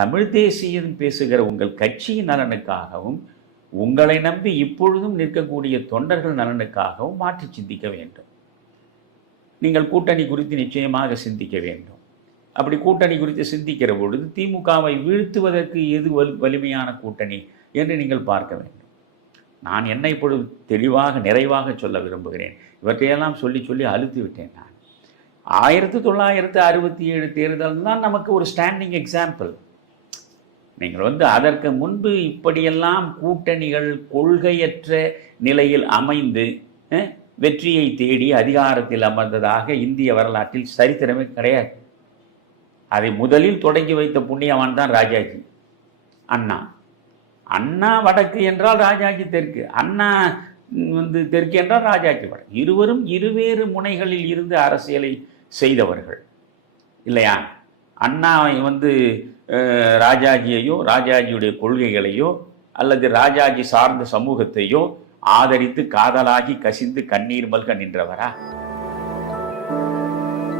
தமிழ் தேசியம் பேசுகிற உங்கள் கட்சியின் நலனுக்காகவும் உங்களை நம்பி இப்பொழுதும் நிற்கக்கூடிய தொண்டர்கள் நலனுக்காகவும் மாற்றி சிந்திக்க வேண்டும். நீங்கள் கூட்டணி குறித்து நிச்சயமாக சிந்திக்க வேண்டும். அப்படி கூட்டணி குறித்து சிந்திக்கிற பொழுது திமுகவை வீழ்த்துவதற்கு எது வலு வலிமையான கூட்டணி என்று நீங்கள் பார்க்க வேண்டும். நான் என்னை இப்பொழுது தெளிவாக நிறைவாக சொல்ல விரும்புகிறேன். இவற்றையெல்லாம் சொல்லி சொல்லி அழுத்து விட்டேன் நான். ஆயிரத்தி தொள்ளாயிரத்து அறுபத்தி ஏழு தேர்தல் தான் நமக்கு ஒரு ஸ்டாண்டிங் எக்ஸாம்பிள் நீங்கள் வந்து அதற்கு முன்பு இப்படியெல்லாம் கூட்டணிகள் கொள்கையற்ற நிலையில் அமைந்து வெற்றியை தேடி அதிகாரத்தில் அமர்ந்ததாக இந்திய வரலாற்றில் சரித்திரமே கிடையாது. அதை முதலில் தொடங்கி வைத்த புண்ணியவான் தான் ராஜாஜி. அண்ணா. அண்ணா வடக்கு என்றால் ராஜாஜி தெற்கு. அண்ணா வந்து தெற்கு என்றால் ராஜாஜி வடக்கு. இருவரும் இருவேறு முனைகளில் இருந்து அரசியலை செய்தவர்கள். இல்லையா? அண்ணா வந்து ராஜாஜியையோ ராஜாஜியுடைய கொள்கைகளையோ அல்லது ராஜாஜி சார்ந்த சமூகத்தையோ ஆதரித்து காதலாகி கசிந்து கண்ணீர் மல்க நின்றவரா?